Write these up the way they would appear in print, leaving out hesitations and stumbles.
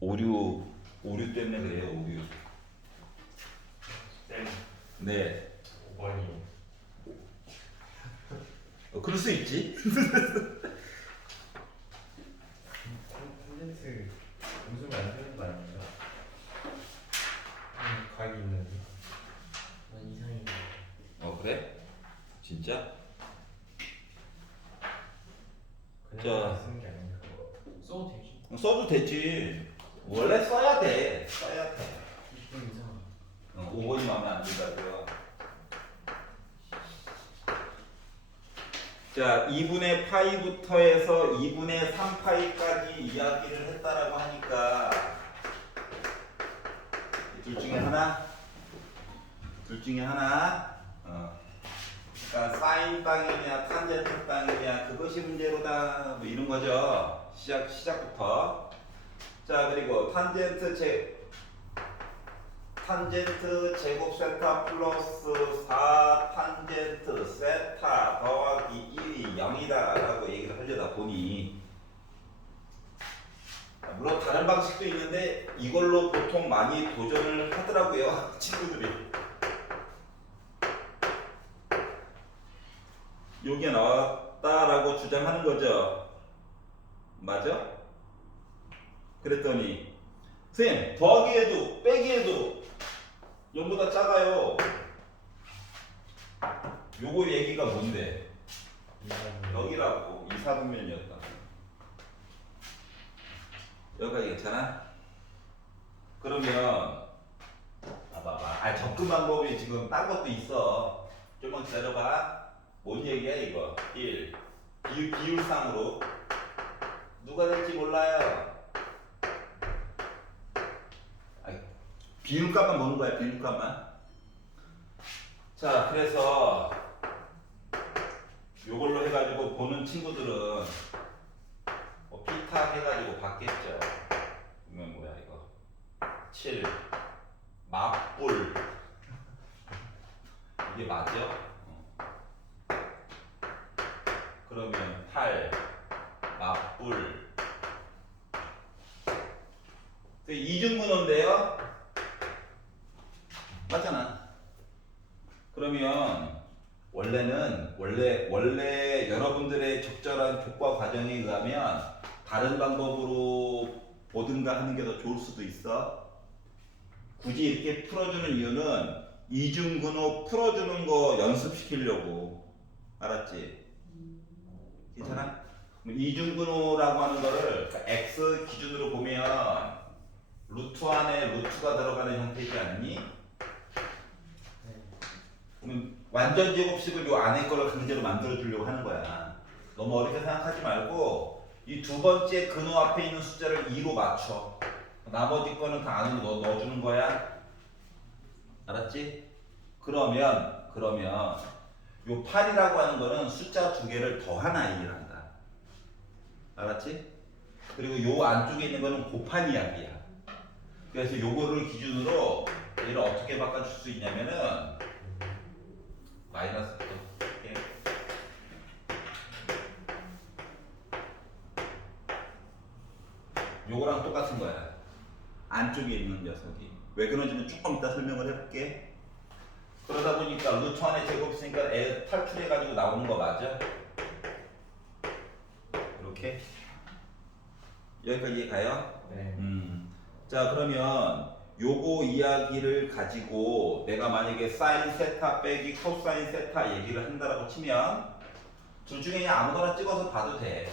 오류 오류 때문에 그래요. 오류. 쌤 네. 5번이 그럴 수 있지. 콘텐츠 웃으면 안 되는 거 아닌가? 각이 있는데 난 이상해. 그래? 진짜? 그냥 자. 쓰는 게 아닌가? 써도 되지. 써도 되지. 원래 써야 돼. 써야 돼. 20분 이상. 5번이 마음에 안 든다고요. 자, 2분의 파이부터 해서 2분의 3파이까지 이야기를 했다라고 하니까 둘 중에 하나? 둘 중에 하나? 그러니까 사인 땅이냐 탄젠트 땅이냐 그것이 문제로다 뭐 이런 거죠. 시작부터. 자, 그리고 탄젠트 제곱 세타 플러스 4 탄젠트 세타 더하기 1이 0이다 라고 얘기를 하려다 보니, 물론 다른 방식도 있는데 이걸로 보통 많이 도전을 하더라고요. 친구들이. 여기에 나왔다라고 주장하는 거죠. 맞아? 그랬더니 선생님 더하기에도 빼기에도 0보다 작아요. 요거 얘기가 뭔데? 여기라고. 2, 4분면이었다. 여기까지 괜찮아? 그러면 봐봐. 접근 방법이 지금 딴 것도 있어. 좀만 기다려봐. 뭔 얘기야 이거? 1. 비율상으로 누가 될지 몰라요. 비율값만 보는 거야. 비율값만. 자, 그래서 요걸로 해가지고 보는 친구들은 피타 해가지고 받겠죠. 그러면 뭐야 이거? 7 맞불. 이게 맞죠? 그러면 8 맞불. 그 이중문호인데요. 맞잖아. 그러면 원래 여러분들의 적절한 교과 과정에 의하면 다른 방법으로 보든가 하는 게 더 좋을 수도 있어. 굳이 이렇게 풀어주는 이유는 이중근호 풀어주는 거 연습시키려고. 알았지? 괜찮아? 이중근호라고 하는 거를 x 기준으로 보면 루트 안에 루트가 들어가는 형태이지 않니? 그럼 완전 제곱식을 요 안에 거를 강제로 만들어 주려고 하는 거야. 너무 어렵게 생각하지 말고 이 두 번째 근호 앞에 있는 숫자를 2로 맞춰. 나머지 거는 다 안으로 넣어주는 거야. 알았지? 그러면 요 8이라고 하는 거는 숫자 두 개를 더한 아이를 한다. 알았지? 그리고 요 안쪽에 있는 거는 곱한 이야기야. 그래서 요거를 기준으로 얘를 어떻게 바꿔줄 수 있냐면은 마이너스 또 할게. 요거랑 똑같은 거야. 안쪽에 있는 녀석이. 왜 그런지는 조금 이따 설명을 해볼게. 그러다 보니까 루트 안에 제곱 있으니까 애 탈출해가지고 나오는 거 맞아? 이렇게? 여기까지 이해가요? 네. 자, 그러면 요거 이야기를 가지고 내가 만약에 사인 세타 빼기 코사인 세타 얘기를 한다라고 치면 둘 중에 그냥 아무거나 찍어서 봐도 돼.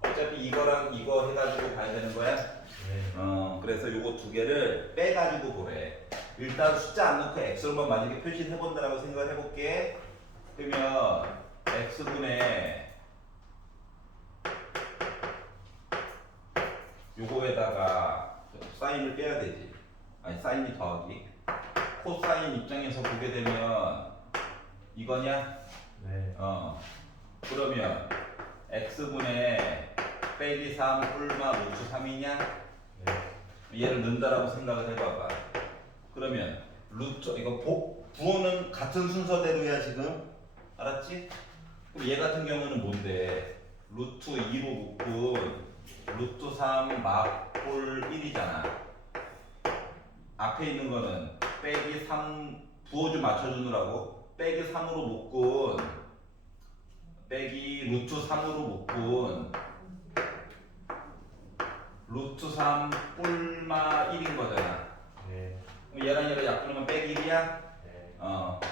어차피 이거랑 이거 해가지고 봐야 되는 거야. 네. 그래서 요거 두 개를 빼가지고 보래. 일단 숫자 안 넣고 x로만 만약에 표시를 해본다라고 생각을 해볼게. 그러면 x분의 요거에다가 사인을 빼야 되지. 아니 사인이 더하기 코사인 입장에서 보게 되면 이거냐? 네. 그러면 x분의 빼기 3 뿔마 루트 3이냐? 네. 얘를 넣는다라고 생각을 해봐봐. 그러면 루트 이거 부호는 같은 순서대로야 지금. 알았지? 그럼 얘 같은 경우는 뭔데? 루트 2로 묶은 루트 3 막골 1이잖아. 앞에 있는 거는 빼기 3 부호 좀 맞춰주느라고 빼기 3으로 묶은 빼기 루트 3으로 묶은 루트 3 뿔마 1인 거잖아. 네. 그럼 얘랑 얘랑 약분하면 빼기 1이야? 네.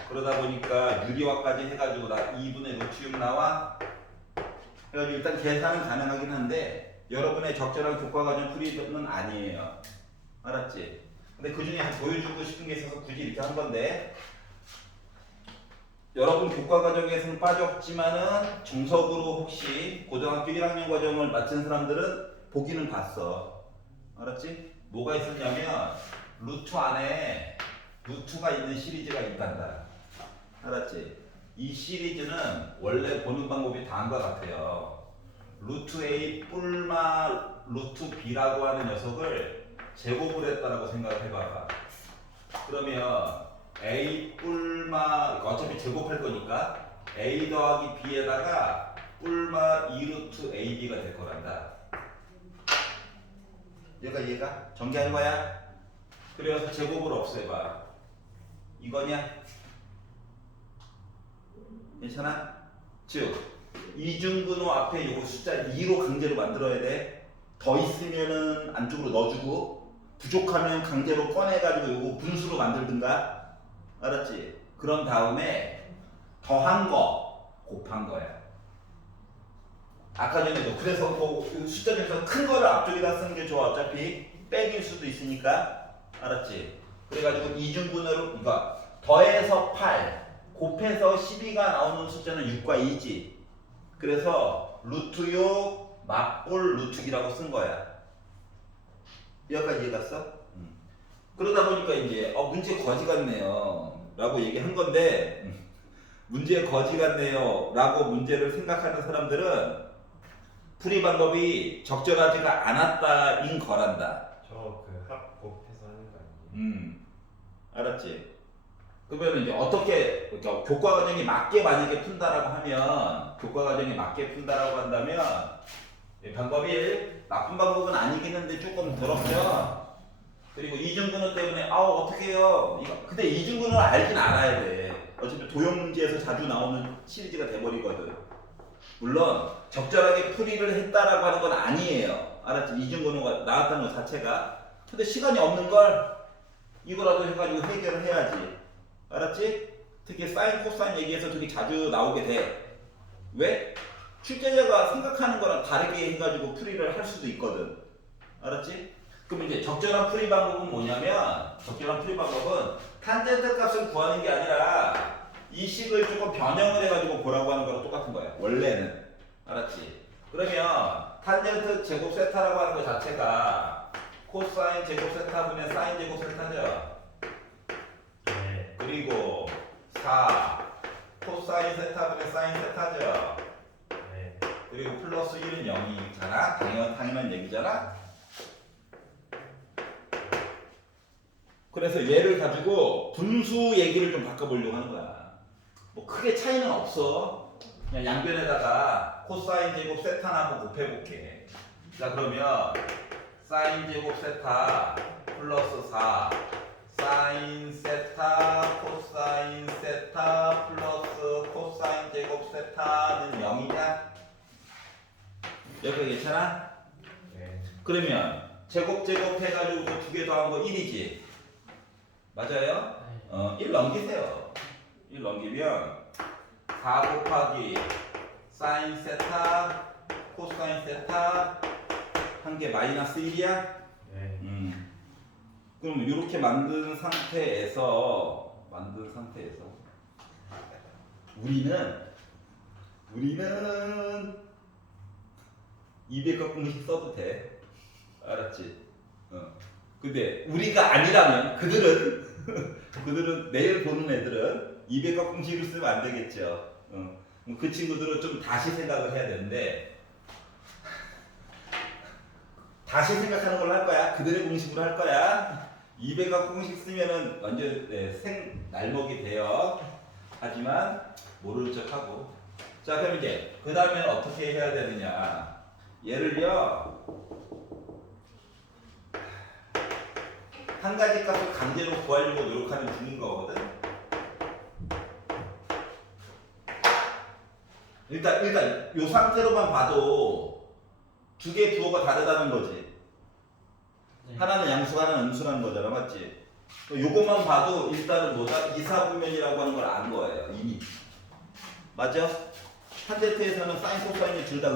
그러다 보니까 유리화까지 해가지고 나 2분의 루트 6 나와. 그래가지고 일단 계산은 가능하긴 한데 여러분의 적절한 교과과정 풀이는 아니에요. 알았지? 근데 그 중에 보여주고 싶은 게 있어서 굳이 이렇게 한 건데 여러분 교과과정에서는 빠졌지만은 정석으로 혹시 고등학교 1학년 과정을 마친 사람들은 보기는 봤어. 알았지? 뭐가 있었냐면 루트 안에 루트가 있는 시리즈가 있단다. 알았지? 이 시리즈는 원래 보는 방법이 다음과 같아요. 루트 A 뿔마 루트 B라고 하는 녀석을 제곱을 했다라고 생각을 해봐봐. 그러면 A 뿔마 어차피 제곱할 거니까 A 더하기 B에다가 뿔마 2루트 AB가 될 거란다. 얘가 전개할 거야. 그래서 제곱을 없애봐. 이거냐? 괜찮아? 즉 이중근호 앞에 요거 숫자 2로 강제로 만들어야 돼. 더 있으면은 안쪽으로 넣어주고 부족하면 강제로 꺼내가지고 요거 분수로 만들든가. 알았지? 그런 다음에 더한 거 곱한 거야. 아까 전에도 그래서 그 숫자 중에서 큰 거를 앞쪽에다 쓰는 게 좋아. 어차피 빼길 수도 있으니까. 알았지? 그래가지고 이중분해로 이거 더해서 8 곱해서 12가 나오는 숫자는 6과 2지. 그래서 루트 6 막골 루트 2라고 쓴 거야. 여기까지 이해갔어? 그러다 보니까 이제 문제 거지 같네요 라고 얘기한 건데 문제 거지 같네요 라고 문제를 생각하는 사람들은 풀이 방법이 적절하지가 않았다인 거란다. 저그 합 곱해서 하는 거 아니에요? 알았지? 그러면 이제 어떻게 그러니까 교과 과정에 맞게 만약에 푼다라고 하면 교과 과정에 맞게 푼다라고 한다면 방법이 나쁜 방법은 아니긴 한데 조금 더럽죠. 그리고 이중근호 때문에 어떻게 해요? 근데 이중근호를 알긴 알아야 돼. 어차피 도형 문제에서 자주 나오는 시리즈가 돼버리거든. 물론 적절하게 풀이를 했다라고 하는 건 아니에요. 알았지? 이중근호가 나왔다는 것 자체가. 근데 시간이 없는 걸 이거라도 해가지고 해결을 해야지. 알았지? 특히 사인 코사인 얘기해서 되게 자주 나오게 돼. 왜? 출제자가 생각하는 거랑 다르게 해가지고 풀이를 할 수도 있거든. 알았지? 그럼 이제 적절한 풀이 방법은 뭐냐면 적절한 풀이 방법은 탄젠트 값을 구하는 게 아니라 이 식을 조금 변형을 해가지고 보라고 하는 거랑 똑같은 거야. 원래는. 알았지? 그러면 탄젠트 제곱 세타라고 하는 거 자체가 코사인 제곱 세타분의 사인 제곱 세타죠. 네. 그리고 4 코사인 세타분의 사인 세타죠. 네. 그리고 플러스 1은 0이잖아. 당연한 얘기잖아. 그래서 얘를 가지고 분수 얘기를 좀 바꿔보려고 하는 거야. 뭐 크게 차이는 없어. 그냥 양변에다가 코사인 제곱 세타나고 곱해볼게. 자 그러면 사인 제곱 세타 플러스 4 사인 세타 코사인 세타 플러스 코사인 제곱 세타는 0이냐? 여기 괜찮아? 네. 그러면 제곱 해가지고 두 개 더한 거 1이지? 맞아요? 1 넘기세요. 1 넘기면 4 곱하기 사인 세타 코사인 세타 한 개 마이너스 1이야? 네. 그럼 이렇게 만든 상태에서 우리는 200각 공식 써도 돼. 알았지? 근데 우리가 아니라면 그들은 내일 보는 애들은 200각 공식을 쓰면 안 되겠죠. 그 친구들은 좀 다시 생각을 해야 되는데 다시 생각하는 걸로 할 거야. 그들의 공식으로 할 거야. 200각 공식 쓰면은 완전 날먹이 돼요. 하지만 모르는 척하고. 자 그럼 이제 그 다음에 어떻게 해야 되느냐. 얘를요 한 가지 값을 강제로 구하려고 노력하는 중인 거거든. 일단 이 상태로만 봐도 두 개의 부호가 다르다는 거지. 네. 하나는 양수가 하나는 음수라는 거잖아, 맞지? 요것만 봐도 일단은 뭐다? 이사분면이라고 하는 걸 아는 거예요, 이미. 맞죠? 한대트에서는 사인, 코사인이 둘 다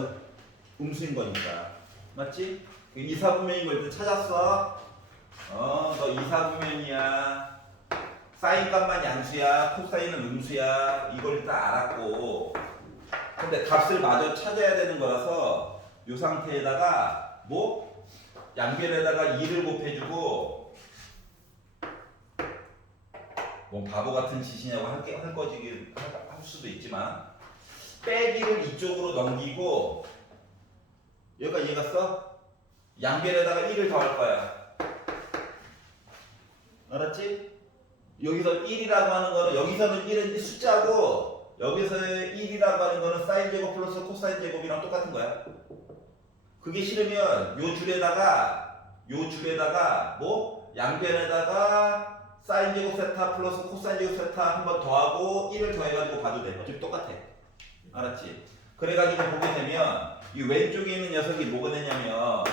음수인 거니까. 맞지? 이사분면인 걸 일단 찾았어. 너 이사분면이야. 사인 값만 양수야, 코사인은 음수야. 이걸 일단 알았고. 근데 값을 마저 찾아야 되는 거라서 이 상태에다가 뭐? 양변에다가 2를 곱해주고 뭐 바보 같은 짓이냐고 할 거지 할 수도 있지만 빼기를 이쪽으로 넘기고 여기가 이해갔어? 양변에다가 1을 더할 거야. 알았지? 여기서 1이라고 하는 거는 여기서는 1은 숫자고 여기서의 1이라고 하는 거는 사인 제곱 플러스 코사인 제곱이랑 똑같은 거야. 그게 싫으면 요 줄에다가 뭐 양변에다가 사인 제곱 세타 플러스 코사인 제곱 세타 한 번 더하고 1을 더해가지고 봐도 돼. 어차피 똑같아. 알았지? 그래가지고 보게 되면 이 왼쪽에 있는 녀석이 뭐가 되냐면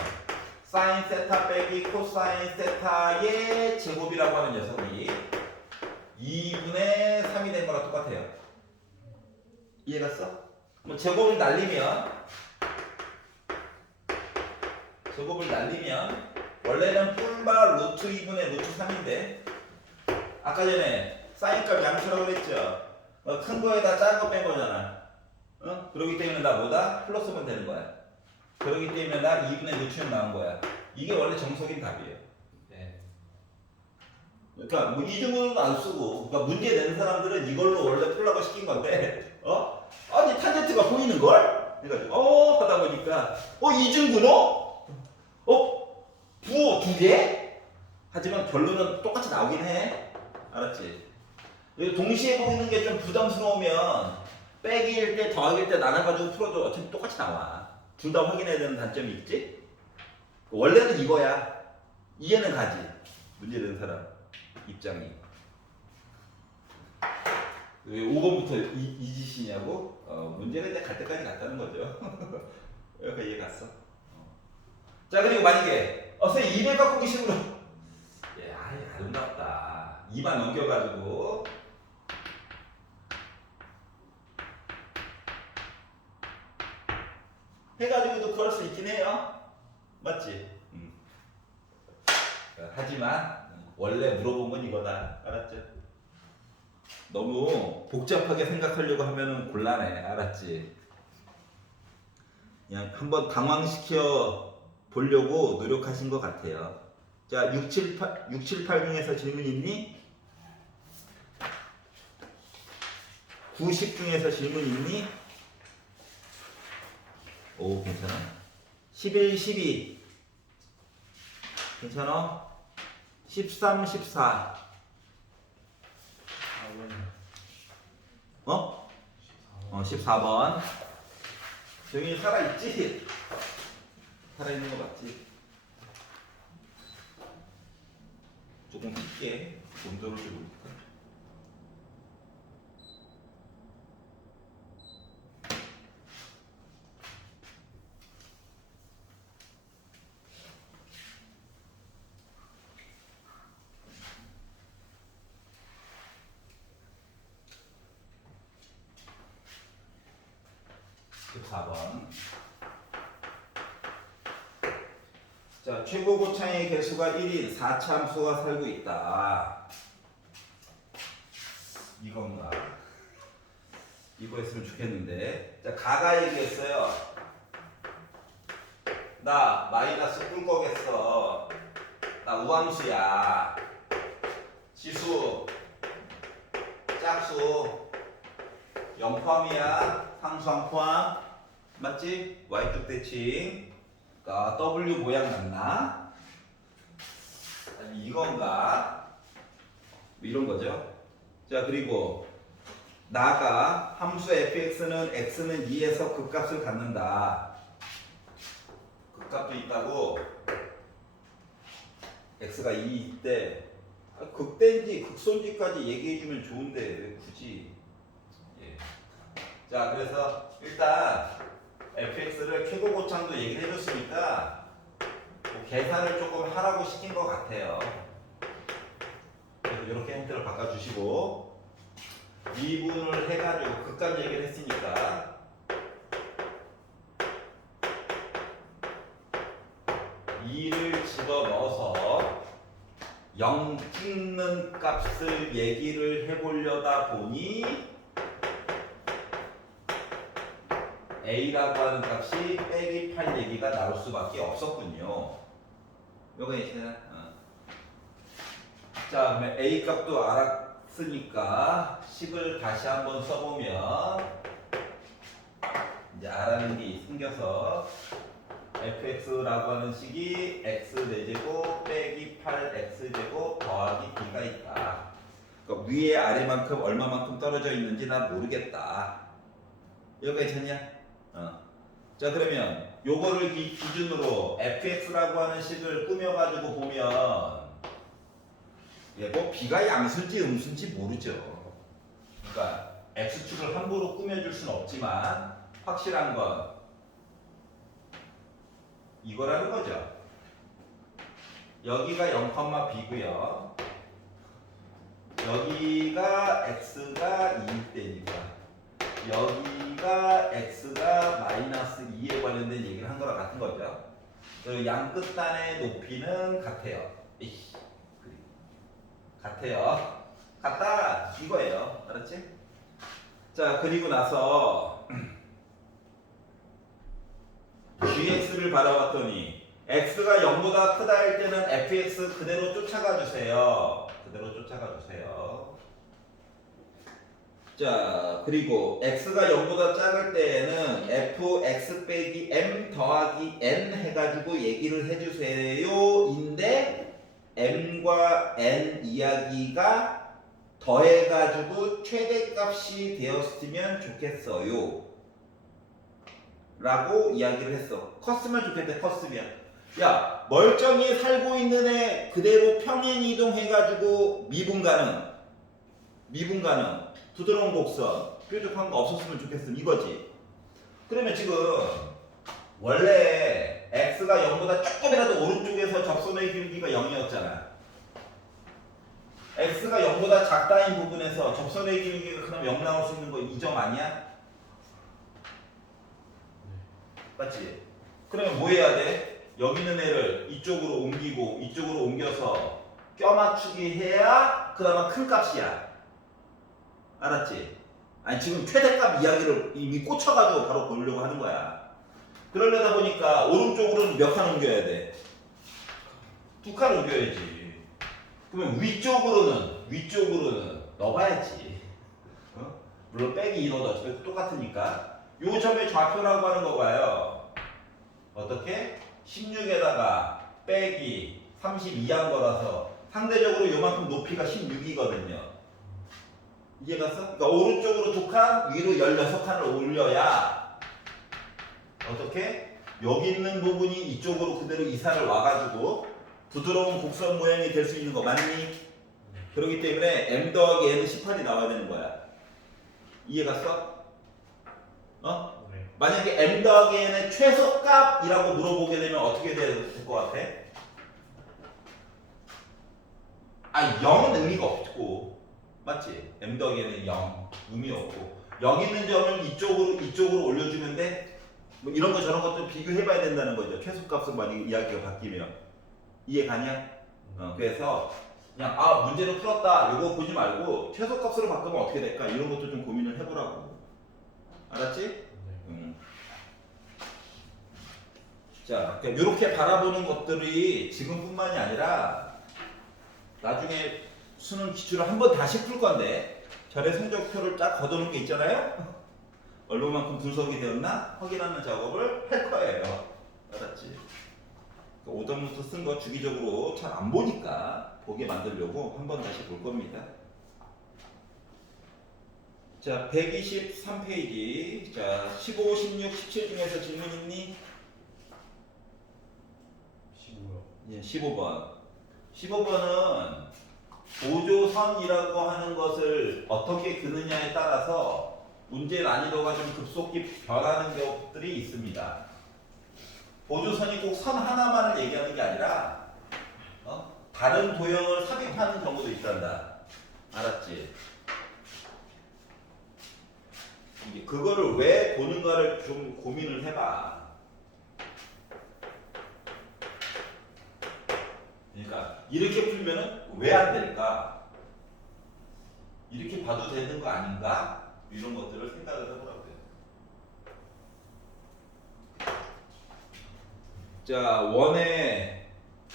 사인 세타 빼기 코사인 세타의 제곱이라고 하는 녀석이 2분의 3이 된 거랑 똑같아요. 이해갔어? 뭐 제곱을 날리면 원래는 뿔바 루트 2분의 루트 3인데 아까 전에 사인값 양수라고 그랬죠? 큰 거에다 작은 거 뺀 거잖아. 그러기 때문에 나 뭐다? 플러스면 되는 거야. 그러기 때문에 나 2분의 루트는 나온 거야. 이게 원래 정석인 답이에요. 네. 그러니까 뭐 이중으로는 안 쓰고, 그러니까 문제 내는 사람들은 이걸로 원래 풀라고 시킨 건데, 아니 탄젠트가 보이는 걸? 그래가지고 하다 보니까 이중근호? 부호 2개? 하지만 결론은 똑같이 나오긴 해. 알았지? 이거 동시에 보이는 게 좀 부담스러우면 빼기일 때 더하기일 때 나눠가지고 풀어도 어차피 똑같이 나와. 둘 다 확인해야 되는 단점이 있지? 원래는 이거야. 이해는 가지. 문제 내는 사람 입장이. 왜 5번부터 이 짓이냐고? 문제는 이제 갈 때까지 갔다는 거죠. 여기까지 이해 갔어. 자, 그리고 만약에 선생님 200 갖고 계시므로 아름답다. 2만 넘겨가지고 해가지고도 구할 수 있긴 해요. 맞지? 하지만 원래 물어본 건 이거다. 알았죠? 너무 복잡하게 생각하려고 하면은 곤란해. 알았지? 그냥 한번 강황시켜 보려고 노력하신 것 같아요. 자, 6, 7, 8 중에서 질문 있니? 9, 10 중에서 질문 있니? 오, 괜찮아. 11, 12 괜찮아? 13, 14 14번 정인이 살아있지? 살아있는 거 맞지? 조금 깊게 온도를 좀 올릴까? 자, 최고 고창의 개수가 1인 4차 함수가 살고 있다. 이건가? 이거 했으면 좋겠는데. 자, 가가 얘기했어요. 나 마이너스 꿀 거겠어. 나 우함수야. 지수, 짝수, 0 포함이야. 상수항 포함. 맞지? Y축 대칭. W 모양 맞나? 아니 이건가? 이런 거죠. 자, 그리고 나가 함수 fx는 x는 2에서 극값을 갖는다. 극값도 있다고. x가 2일 때 극대인지 극소인지까지 얘기해주면 좋은데 왜 굳이? 예. 자, 그래서 일단 fx를 최고고창도 얘기를 해줬으니까 뭐 계산을 조금 하라고 시킨 것 같아요. 그래서 이렇게 형태로 바꿔주시고 미분을 해가지고 극값 얘기를 했으니까 2를 집어넣어서 0 찍는 값을 얘기를 해보려다 보니 a라고 하는 값이 빼기 8 얘기가 나올 수밖에 없었군요. 요거 있잖아. 자, 그러면 a 값도 알았으니까 식을 다시 한번 써보면 이제 알아는 게 생겨서 fx라고 하는 식이 x 4제곱 빼기 8x제곱 더하기 b가 있다. 그러니까 위에 아래만큼 얼마만큼 떨어져 있는지 나 모르겠다. 여기가 괜찮냐? 자, 그러면 요거를 기준으로 fx라고 하는 식을 꾸며가지고 보면 뭐 b가 양수인지 음수인지 모르죠. 그러니까 x축을 함부로 꾸며줄 수는 없지만 확실한 건 이거라는 거죠. 여기가 0,b고요. 여기가 x가 2일 때니까 여기가 x가 마이너스 2에 관련된 얘기를 한 거랑 같은 거죠. 그리고 양 끝단의 높이는 같아요. 같아요. 같다 이거예요. 알았지? 자, 그리고 나서 gx를 바라봤더니 x가 0보다 크다 할 때는 fx 그대로 쫓아가 주세요. 그대로 쫓아가 주세요. 자, 그리고 x가 0보다 작을 때에는 fx 빼기 m 더하기 n 해가지고 얘기를 해주세요 인데 m과 n 이야기가 더해가지고 최대값이 되었으면 좋겠어요 라고 이야기를 했어. 컸으면 좋겠대. 컸으면. 야, 멀쩡히 살고 있는 애 그대로 평행 이동해가지고 미분 가능 부드러운 곡선 뾰족한 거 없었으면 좋겠음 이거지. 그러면 지금 원래 x가 0보다 조금이라도 오른쪽에서 접선의 길이가 0이었잖아. x가 0보다 작다인 부분에서 접선의 길이가 그럼 0 나올 수 있는 거 이 점 아니야? 맞지? 그러면 뭐 해야 돼? 여기 있는 애를 이쪽으로 옮기고 이쪽으로 옮겨서 껴맞추기 해야 그나마 큰 값이야. 알았지? 아니 지금 최대값 이야기를 이미 꽂혀가지고 바로 보려고 하는 거야. 그러려다 보니까 오른쪽으로는 몇 칸 옮겨야 돼? 2칸 옮겨야지. 그러면 위쪽으로는 넣어봐야지. 물론 빼기 2 넣어도 어차피 똑같으니까. 요 점의 좌표라고 하는 거 봐요. 어떻게? 16에다가 빼기 32한 거라서 상대적으로 요만큼 높이가 16이거든요. 이해갔어? 그러니까 오른쪽으로 2칸, 위로 16칸을 올려야 어떻게? 여기 있는 부분이 이쪽으로 그대로 이사를 와가지고 부드러운 곡선 모양이 될 수 있는 거 맞니? 그렇기 때문에 m 더하기 n은 18이 나와야 되는 거야. 이해갔어? 네. 만약에 m 더하기 n의 최소값이라고 물어보게 되면 어떻게 될 것 같아? 0은 의미가 없고 맞지? m 더하기 n은 0 의미 없고 여기 있는 점을 이쪽으로 올려주면 돼? 뭐 이런 거 저런 것도 비교해봐야 된다는 거죠. 최소값은 만약에 이야기가 바뀌면 이해 가냐? 그래서 그냥 문제를 풀었다 이거 보지 말고 최소값으로 바꾸면 어떻게 될까 이런 것도 좀 고민을 해보라고. 알았지? 자, 그러니까 이렇게 바라보는 것들이 지금뿐만이 아니라 나중에 수능 기출을 한번 다시 풀 건데 절의 성적표를 딱 걷어놓은 게 있잖아요. 얼마만큼 분석이 되었나 확인하는 작업을 할 거예요. 알았지? 오답노트 쓴 거 주기적으로 잘 안 보니까 보게 만들려고 한번 다시 볼 겁니다. 자, 123페이지. 자, 15, 16, 17 중에서 질문 있니? 15요. 예, 15번. 15번은 보조선이라고 하는 것을 어떻게 그느냐에 따라서 문제 난이도가 좀 급속히 변하는 경우들이 있습니다. 보조선이 꼭 선 하나만을 얘기하는 게 아니라 다른 도형을 삽입하는 경우도 있단다. 알았지? 이제 그거를 왜 보는가를 좀 고민을 해봐. 그러니까 이렇게 풀면은 왜 안 될까? 이렇게 봐도 되는 거 아닌가? 이런 것들을 생각을 해보라고요. 자, 원의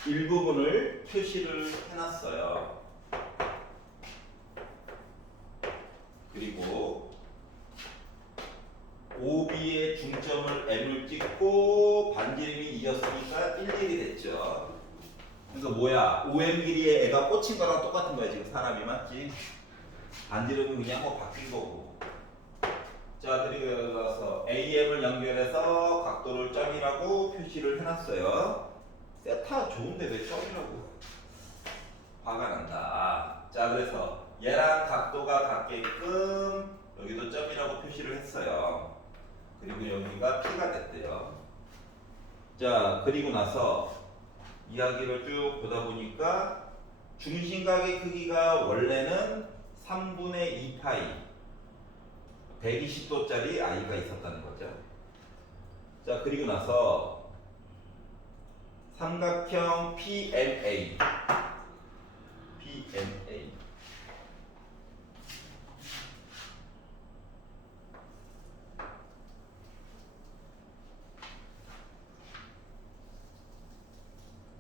일부분을 표시를 해놨어요. 그리고 OB의 중점을 M을 찍고 반지름이 이었으니까 1mm 됐죠. 그래서 뭐야? OM 길이의 애가 꽂힌 거랑 똑같은 거야. 지금 사람이 맞지? 반지름은 그냥 뭐 바뀐 거고. 자, 그리고 나서 AM을 연결해서 각도를 점이라고 표시를 해놨어요. 세타 좋은데 왜 점이라고? 화가 난다. 자, 그래서 얘랑 각도가 같게끔 여기도 점이라고 표시를 했어요. 그리고 여기가 P가 됐대요. 자, 그리고 나서 이야기를 쭉 보다 보니까 중심각의 크기가 원래는 3분의 2파이 120도짜리 I가 있었다는 거죠. 자, 그리고 나서 삼각형 PMA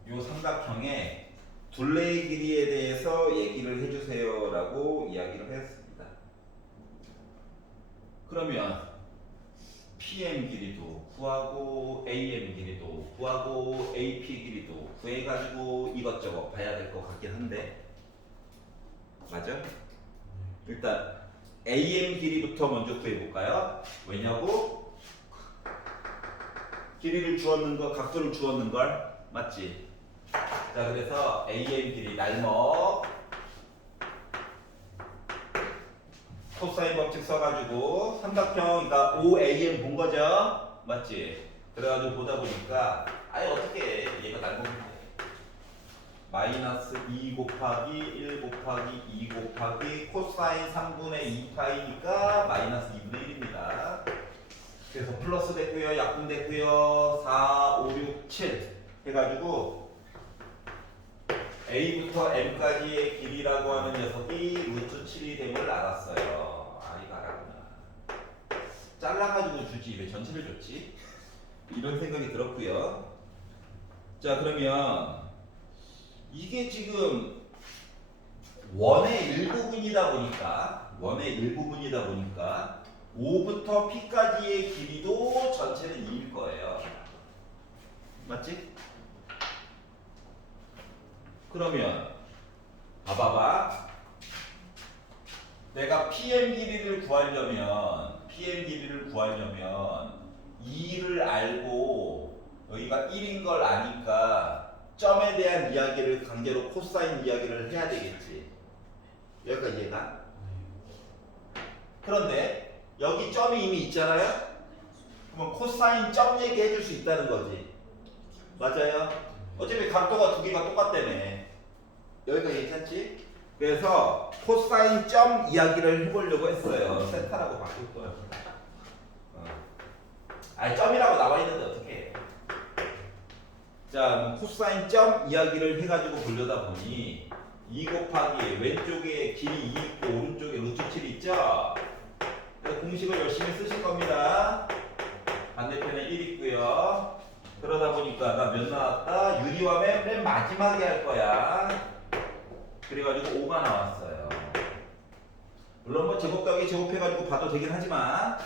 이 삼각형의 둘레의 길이에 대해서 얘기를 해주세요 라고 이야기를 했습니다. 그러면 PM 길이도 구하고 AM 길이도 구하고 AP 길이도 구해가지고 이것저것 봐야 될 것 같긴 한데 맞아? 일단 AM 길이부터 먼저 구해볼까요? 왜냐고? 길이를 주었는 거, 각도를 주었는 걸 맞지? 자, 그래서 AM 길이 날먹 코사인 법칙 써가지고 삼각형, 그러니까 OAM 본 거죠? 맞지? 그래가지고 보다 보니까 아예 어떻게 얘가 날먹인데 마이너스 2 곱하기 1 곱하기 2 곱하기 코사인 3분의 2파이니까 마이너스 2분의 1입니다. 그래서 플러스 됐고요, 약분 됐고요, 4, 5, 6, 7 해가지고 A부터 M까지의 길이라고 하는 녀석이 루트 7이 됨을 알았어요. 이거 알았구나. 잘라가지고 주지 왜 전체를 줬지? 이런 생각이 들었고요. 자, 그러면 이게 지금 원의 일부분이다 보니까 5부터 P까지의 길이도 전체는 2일 거예요. 맞지? 그러면 봐봐봐. 내가 PM 길이를 구하려면 2를 알고 여기가 1인 걸 아니까 점에 대한 이야기를 강제로 코사인 이야기를 해야 되겠지. 여기까지 이해가? 그런데 여기 점이 이미 있잖아요? 그러면 코사인 점 얘기해 줄 수 있다는 거지. 맞아요? 어차피 각도가 두 개가 똑같다며. 여기가 괜찮지? 그래서 코사인 점 이야기를 해보려고 했어요. 세타라고 바꿀 거야. 아니 점이라고 나와 있는데 어떻게 해? 자, 코사인 점 이야기를 해가지고 보려다 보니 2 곱하기 왼쪽에 길이 2 있고 오른쪽에 루트 7 있죠? 그래서 공식을 열심히 쓰실 겁니다. 반대편에 1 있고요. 그러다 보니까 나 몇 나왔다? 유리와 맨 마지막에 할 거야. 그래가지고 5가 나왔어요. 물론 뭐 제곱 더하기 제곱해가지고 봐도 되긴 하지만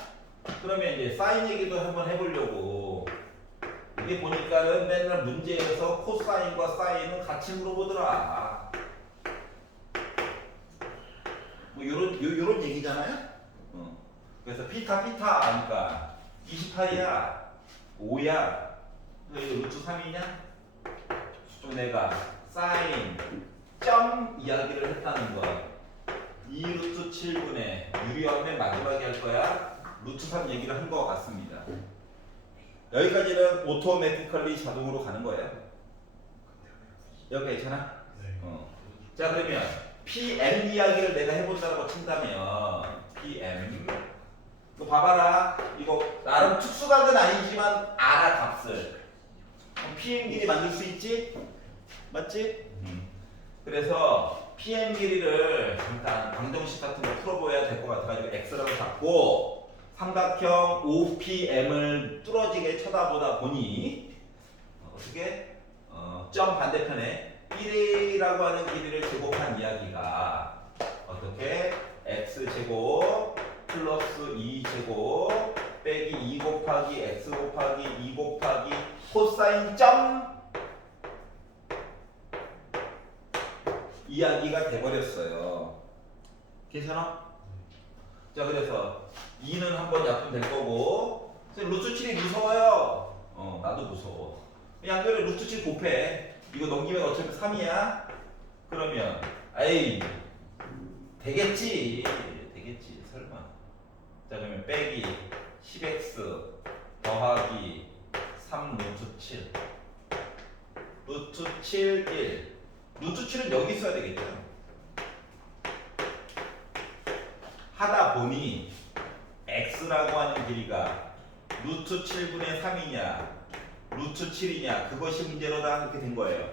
그러면 이제 사인 얘기도 한번 해보려고. 이게 보니까는 맨날 문제에서 코사인과 사인은 같이 물어보더라. 뭐 요런 얘기잖아요. 그래서 피타 아니까 28이야 5야 이거 루트 3이냐? 좀 내가 사인 점 이야기를 했다는 거. 2 루트 7분의 유리한 맨 마지막에 할 거야. 루트 3 얘기를 한 거 같습니다. 여기까지는 오토매티컬리 자동으로 가는 거예요. 여기 괜찮아? 네. 자 그러면 PM 이야기를 내가 해본다고 친다면 PM 이거 봐봐라. 이거 나름 특수각은 아니지만 알아 값을. 그럼 PM 길이 만들 수 있지? 맞지? 그래서 PM 길이를 잠깐 방정식 같은 거 풀어보아야 될 것 같아가지고 X라고 잡고 삼각형 OPM을 뚫어지게 쳐다보다 보니 어떻게 점 반대편에 1이라고 하는 길이를 제곱한 이야기가 어떻게 X제곱 플러스 2제곱 빼기 2 곱하기 X 곱하기 2 곱하기 코사인 점 이야기가 돼버렸어요. 괜찮아? 자 그래서 2는 한번 약분 될 거고 루트 7이 무서워요. 나도 무서워. 양변에 루트 7 곱해. 이거 넘기면 어차피 3이야. 그러면 에이 되겠지. 되겠지 설마. 자 그러면 빼기 10x 더하기 3 루트 7 루트 7 1 루트 7은 여기 있어야 되겠죠. 하다 보니 x라고 하는 길이가 루트 7분의 3이냐 루트 7이냐 그것이 문제로다 이렇게 된 거예요.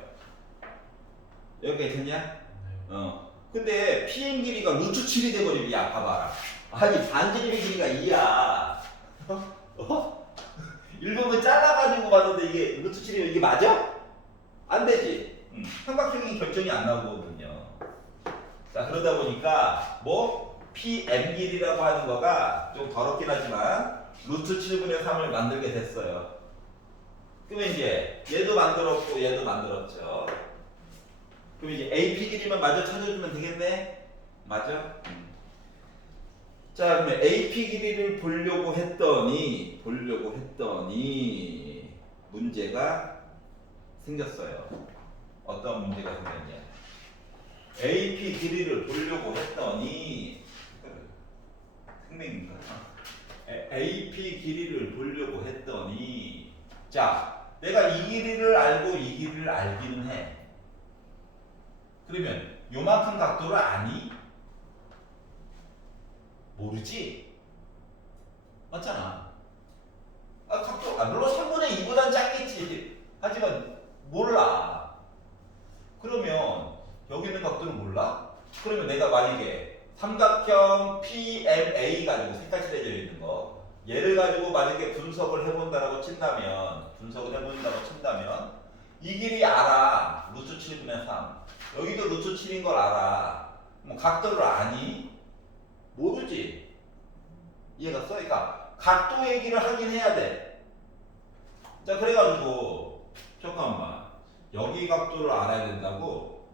여기 괜찮냐? 근데 PM 길이가 루트 7이 돼버리면 야 봐봐라. 아니 반지름의 길이가 2야. 일부분 잘라가지고 봤는데 이게 루트 7이면 이게 맞아? 안 되지. 삼각형이 결정이 안 나오거든요. 자 그러다 보니까 뭐 PM 길이라고 하는 거가 좀 더럽긴 하지만 루트 7분의 3을 만들게 됐어요. 그러면 이제 얘도 만들었고 얘도 만들었죠. 그럼 이제 AP 길이만 마저 찾아주면 되겠네? 맞아? 자 그러면 AP 길이를 보려고 했더니 문제가 생겼어요. 어떤 문제가 생겼냐? AP 길이를 보려고 했더니 생명인가? AP 길이를 보려고 했더니 자 내가 이 길이를 알고 이 길이를 알기는 해. 그러면 요만큼 각도를 아니? 모르지? 맞잖아. 각도 물론 3분의 2보단 작겠지. 하지만 몰라. 그러면 여기 있는 각도는 몰라? 그러면 내가 만약에 삼각형 PMA 가지고 색깔 칠해져 있는 거 얘를 가지고 만약에 분석을 해본다고 친다면 이 길이 알아. 루트 7분의 3 여기도 루트 7인 걸 알아. 뭐 각도를 아니? 모르지. 이해가 써? 그러니까 각도 얘기를 하긴 해야 돼. 자 그래가지고 잠깐만 여기 각도를 알아야 된다고?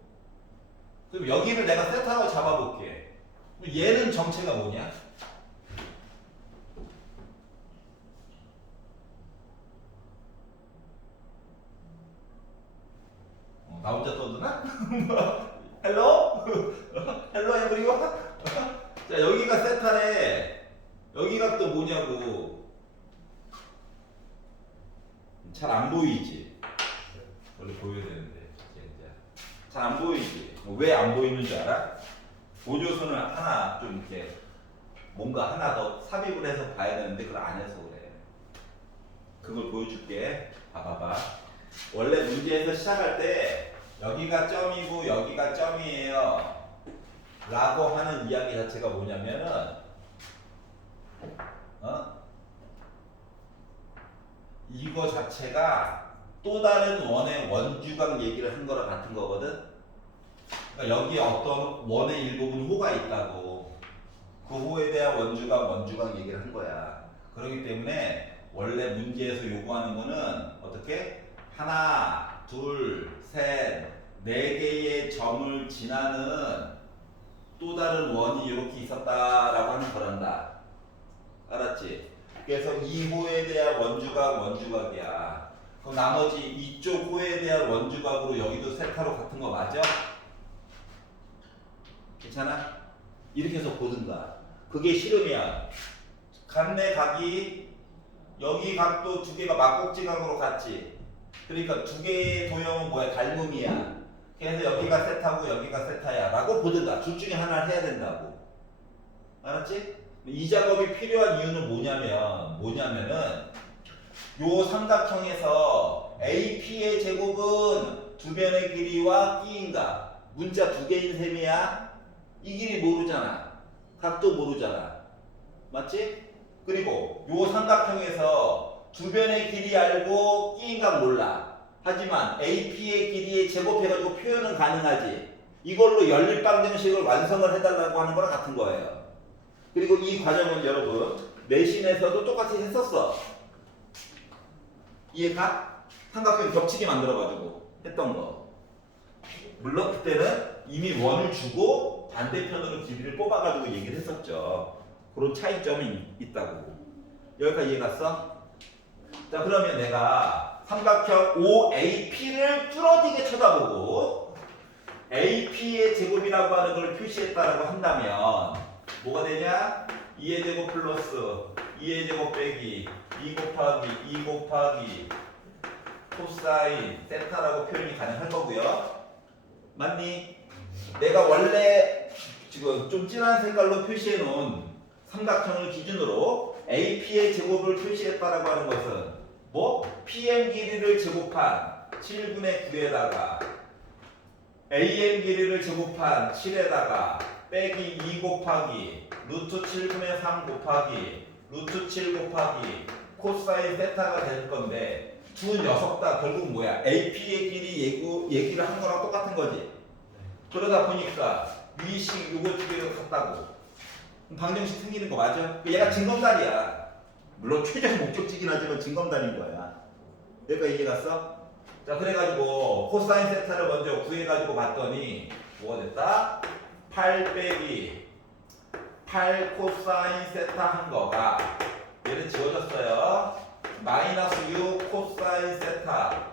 그럼 여기를 내가 세타로 잡아볼게. 얘는 정체가 뭐냐? 나 혼자 떠드나? 헬로? 헬로 에브리원? 자 여기가 세타래. 여기 각도 뭐냐고. 잘 안 보이지? 원래 보여야 되는데 잘 안 보이지? 왜 안 보이는 줄 알아? 보조선을 하나 좀 이렇게 뭔가 하나 더 삽입을 해서 봐야 되는데 그걸 안 해서 그래. 그걸 보여줄게. 봐봐봐. 원래 문제에서 시작할 때 여기가 점이고 여기가 점이에요 라고 하는 이야기 자체가 뭐냐면은 이거 자체가 또 다른 원의 원주각 얘기를 한 거랑 같은 거거든. 그러니까 여기에 어떤 원의 일부분 호가 있다고 그 호에 대한 원주각 얘기를 한 거야. 그렇기 때문에 원래 문제에서 요구하는 거는 어떻게? 하나, 둘, 셋, 네 개의 점을 지나는 또 다른 원이 이렇게 있었다라고 하는 거란다. 알았지? 그래서 이 호에 대한 원주각이야. 그럼 나머지 이쪽 호에 대한 원주각으로 여기도 세타로 같은 거 맞아? 괜찮아? 이렇게 해서 보든가. 그게 실험이야. 간내 각이 여기 각도 두 개가 막곡지각으로 같지. 그러니까 두 개의 도형은 뭐야? 닮음이야. 그래서 여기가 세타고 여기가 세타야 라고 보든가. 둘 중에 하나를 해야 된다고. 알았지? 이 작업이 필요한 이유는 뭐냐면은 요 삼각형에서 AP의 제곱은 두 변의 길이와 끼인가 문자 두 개인 셈이야. 이 길이 모르잖아. 각도 모르잖아. 맞지? 그리고 요 삼각형에서 두 변의 길이 알고 끼인각 몰라. 하지만 AP의 길이의 제곱해가지고 표현은 가능하지. 이걸로 연립방정식을 완성을 해달라고 하는 거랑 같은 거예요. 그리고 이 과정은 여러분 내신에서도 똑같이 했었어. 이해가? 삼각형 겹치게 만들어가지고 했던 거. 물론 그때는 이미 원을 주고 반대편으로 길이를 뽑아가지고 얘기를 했었죠. 그런 차이점이 있다고. 여기까지 이해 갔어? 자, 그러면 내가 삼각형 OAP를 뚫어지게 쳐다보고 AP의 제곱이라고 하는 걸 표시했다라고 한다면 뭐가 되냐? 2의 제곱 플러스 2의 제곱 빼기 2 곱하기 2 곱하기 코사인 세타라고 표현이 가능할 거고요. 맞니? 내가 원래 지금 좀 진한 색깔로 표시해 놓은 삼각형을 기준으로 AP의 제곱을 표시했다라고 하는 것은 뭐? PM 길이를 제곱한 7분의 9에다가 AM 길이를 제곱한 7에다가 빼기 2 곱하기 루트 7분의 3 곱하기 루트 7 곱하기 코사인 세타가 될 건데 두 녀석 다 결국 뭐야? AP의 길이 얘기를 한 거랑 똑같은 거지. 그러다 보니까 위식 요거 두 개가 같다고. 방정식 생기는 거 맞아? 얘가 징검다리야. 물론 최종 목적지긴 하지만 징검다리인 거야. 내가 이해 갔어? 자, 그래가지고 코사인 세타를 먼저 구해가지고 봤더니 뭐가 됐다? 8 빼기 8 코사인 세타 한 거가 얘는 지워졌어요. 마이너스 6 코사인 세타.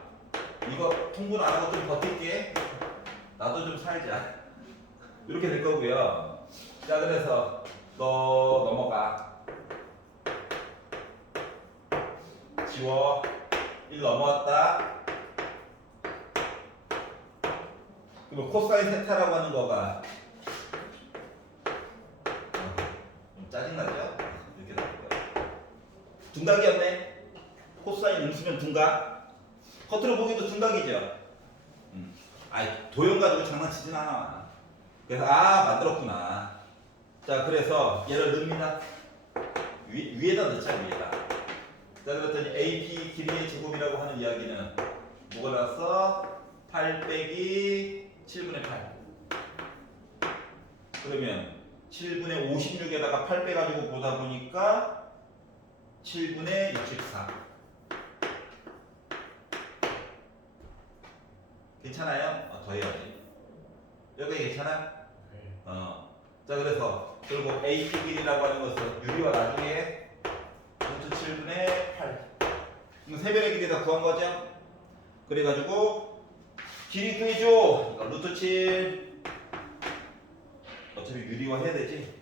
이거 통분 안 하고 좀 버틸게. 나도 좀 살자. 이렇게 될 거고요. 자, 그래서 너 넘어가. 지워. 1 넘어왔다. 그리고 코사인 세타라고 하는 거가 좀 짜증나죠? 이렇게 나올 거야. 둔각이었네. 코사인 음수면 둔각. 겉으로 보기도 둔각이죠. 아이, 도형 가지고 장난치진 않아. 그래서 만들었구나. 자, 그래서 얘를 넣습니다. 위에다 넣자, 위에다. 자, 그랬더니 AP 길이의 제곱이라고 하는 이야기는 뭐가 나왔어? 8 빼기 7분의 8. 그러면 7분의 56에다가 8 빼가지고 보다 보니까 7분의 64. 괜찮아요? 더 해야지. 여기 괜찮아? 네. 자, 그래서 결국 AP 길이라고 하는 것은 유리와 나중에 루트 7분의 8. 이거 세 변의 길이 다 구한 거죠? 그래가지고 길이 구해줘. 이거 루트 7. 어차피 유리화 해야 되지.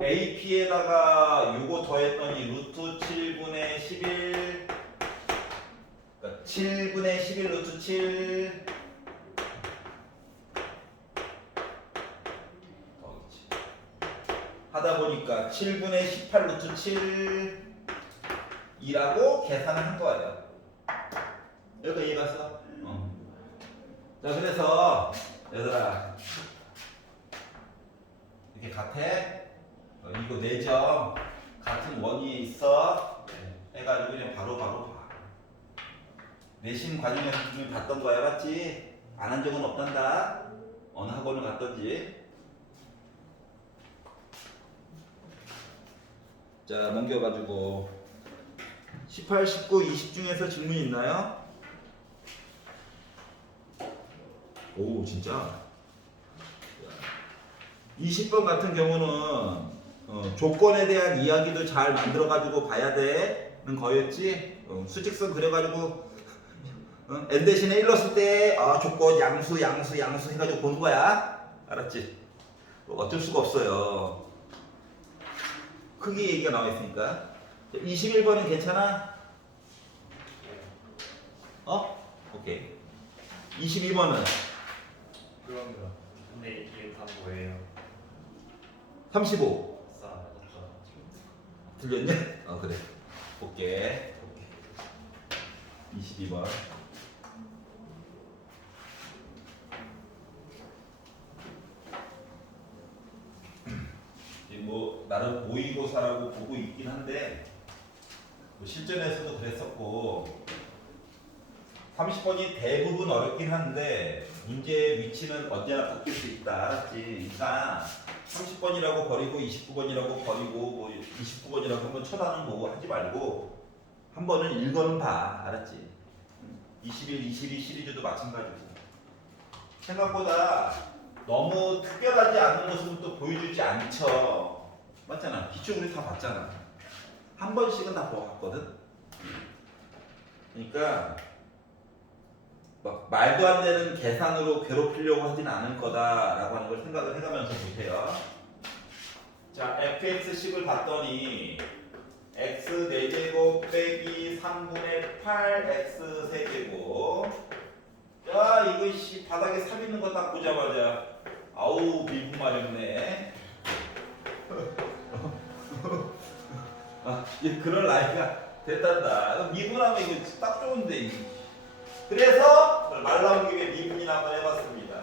AP에다가 요거 더했더니 루트 7분의 11. 그러니까 7분의 11 루트 7. 하다 보니까 7분의 18 루트 7 이라고 계산을 한 거예요. 여기가 이해 갔어? 자, 그래서 얘들아 이렇게 같아? 이거 4점 같은 원위에 있어 해가지고 그냥 바로 봐. 내신 과정에서 분명히 봤던 거야. 맞지? 안 한 적은 없단다. 어느 학원을 갔던지. 자, 넘겨가지고 18, 19, 20 중에서 질문 있나요? 오, 진짜 20번 같은 경우는 조건에 대한 이야기도 잘 만들어가지고 봐야 되는 거였지. 수직선 그려가지고 n 대신에 1 넣었을 때 조건 양수 해가지고 보는 거야. 알았지? 뭐 어쩔 수가 없어요. 크기 얘기가 나와 있으니까. 21번은 괜찮아? 오케이. 22번은 그런가. 근데 이게 다 뭐예요? 35. 아싸 맞았다. 들렸냐? 그래. 볼게. 22번. 뭐 나름 모의고사라고 보고 있긴 한데 뭐 실전에서도 그랬었고 30번이 대부분 어렵긴 한데 문제 위치는 언제나 바뀔 수 있다. 알았지? 그러니까 30번이라고 버리고 29번이라고 버리고 뭐 29번이라고 한번 쳐다는 보고 하지 말고 한 번은 읽어는 봐. 알았지? 21, 22 시리즈도 마찬가지고 생각보다 너무 특별하지 않은 모습은 또 보여주지 않죠. 맞잖아. 기출 우리 다 봤잖아. 한 번씩은 다 보았거든. 그러니까 막 말도 안 되는 계산으로 괴롭히려고 하진 않을 거다라고 하는 걸 생각을 해가면서 보세요. 자, fx식을 봤더니 x 4제곱 빼기 3분의 8 x 3제곱. 야, 이거 바닥에 3 있는 거 딱 보자마자 아우 미분 마렵네. 이제 그럴 나이가 됐단다. 미분하면 이거 딱 좋은데. 그래서 말 나온 김에 미분이나 한번 해봤습니다.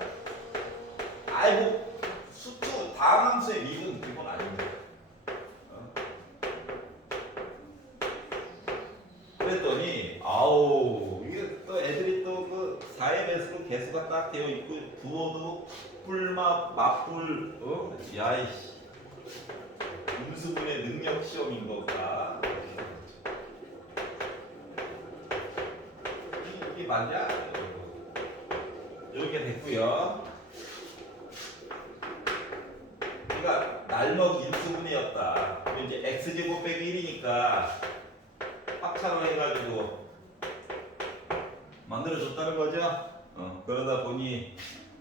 아이고 수투 다음 함수의 미분 기본 아닌데. 그랬더니 아우 이게 또 애들이 또 그 4의 배수로 개수가 딱 되어 있고 부호도 뿔맛 맞불 야이씨 음수분의 능력 시험인 건가? 이게 맞냐? 이렇게 됐고요. 그러니까 날먹 인수분해였다. 이제 x제곱 빼기 1이니까 합차로 해가지고 만들어줬다는 거죠. 그러다 보니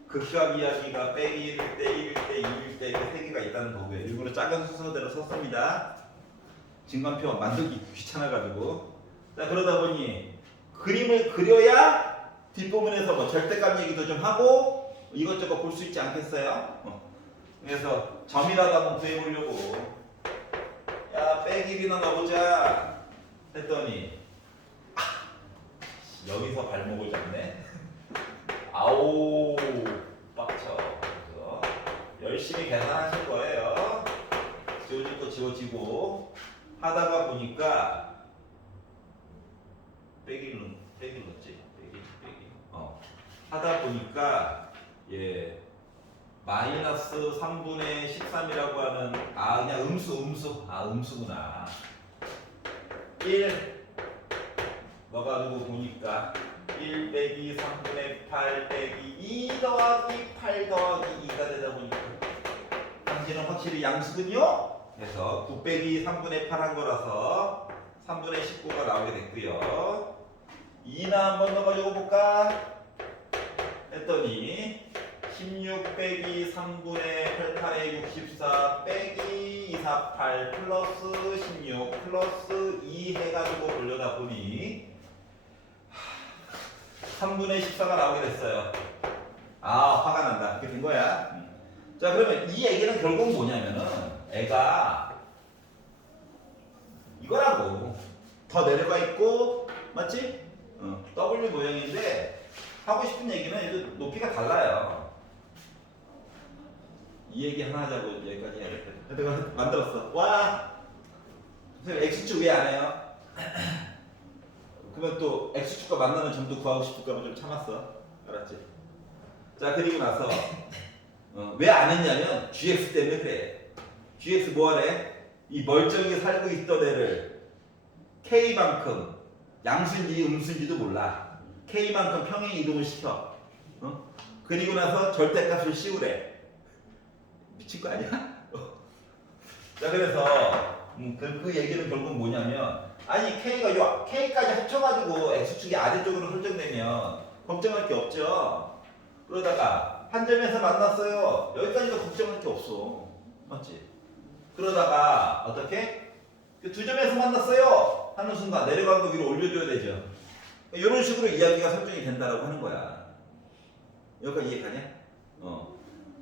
극각 이야기가 빼기 1일 때, 1일 때, 2일 때 이렇게 3개가 있다는 거고요. 일부러 작은 순서대로 썼습니다. 진관표 만들기 귀찮아가지고. 자, 그러다 보니 그림을 그려야 뒷부분에서 뭐 절대값 얘기도 좀 하고 이것저것 볼 수 있지 않겠어요? 그래서 점이라도 한번 구해보려고 야 빼기 1이나 넣어보자 했더니 여기서 발목을 잡네. 아오 빡쳐. 그래서 열심히 계산하실 거예요. 지워질 거 지워지고 하다가 보니까 빼기를 넣었지. 빼기. 하다 보니까 마이너스 3분의 13이라고 하는 그냥 음수구나. 1 넣어가지고 보니까 1 빼기 3분의 8 빼기 2 더하기 8 더하기 2가 되다 보니까 당신은 확실히 양수군요. 그래서 9 빼기 3분의 8 한 거라서 3분의 19가 나오게 됐고요. 2나 한번 넣어가지고 볼까? 했더니 16 빼기 3분의 8의 64 빼기 248 플러스 16 플러스 2 해가지고 돌려다 보니 3분의 14가 나오게 됐어요. 화가 난다. 이렇게 된 거야. 자, 그러면 이 얘기는 결국 뭐냐면은 애가 이거라고 더 내려가 있고 맞지? W 모양인데 하고 싶은 얘기는 얘도 높이가 달라요. 이 얘기 하나 하자고 여기까지 해야겠다. 내가 만들었어. 와! 선생님 X축 왜 안 해요? 그러면 또 X축과 만나는 점도 구하고 싶을까 봐 좀 참았어. 알았지? 자, 그리고 나서 왜 안 했냐면 GX 때문에 그래. GX 뭐하래? 이 멀쩡히 살고 있던 애를 K만큼 양수인지 음수인지도 몰라. K만큼 평행 이동을 시켜. 그리고 나서 절대값을 씌우래. 미친 거 아니야? 자, 그래서 그 얘기는 결국 뭐냐면 아니 K가 요 K까지 합쳐가지고 X축이 아래쪽으로 설정되면 걱정할 게 없죠. 그러다가 한 점에서 만났어요. 여기까지도 걱정할 게 없어. 맞지? 그러다가 어떻게? 그 두 점에서 만났어요. 하는 순간 내려간 거 위로 올려줘야 되죠. 이런 식으로 이야기가 설정이 된다라고 하는 거야. 여기까지 이해가냐?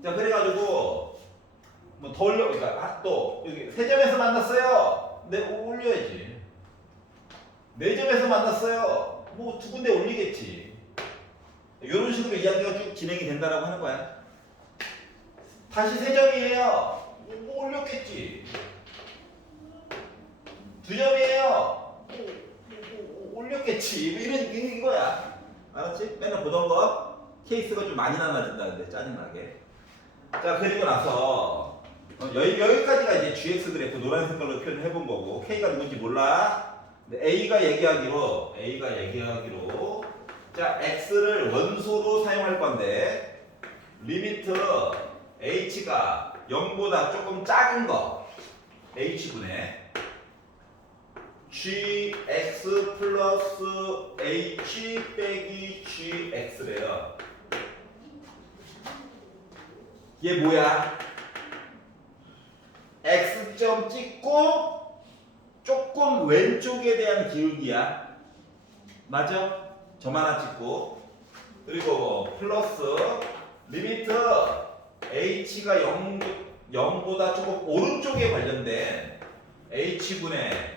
자 그래가지고 뭐 더 올려, 그러니까 또 여기 세 점에서 만났어요. 네 올려야지. 네 점에서 만났어요. 뭐 두 군데 올리겠지. 이런 식으로 이야기가 쭉 진행이 된다라고 하는 거야. 다시 세 점이에요. 뭐 올렸겠지. 두 점이에요. 올렸겠지. 이런 이거야. 알았지? 맨날 보던 거 케이스가 좀 많이 나눠진다는데 짜증나게. 자 그리고 나서 여기까지가 이제 GX 그래프 노란 색깔로 표현해 본 거고 K가 누군지 몰라. 근데 A가 얘기하기로 자 X를 원소로 사용할 건데 리미트 H가 0보다 조금 작은 거 H분의 GX 플러스 H 빼기 GX래요. 얘 뭐야? X점 찍고 조금 왼쪽에 대한 기울기야. 맞아? 점 하나 찍고 그리고 플러스 리미트 H가 0보다 조금 오른쪽에 관련된 H분의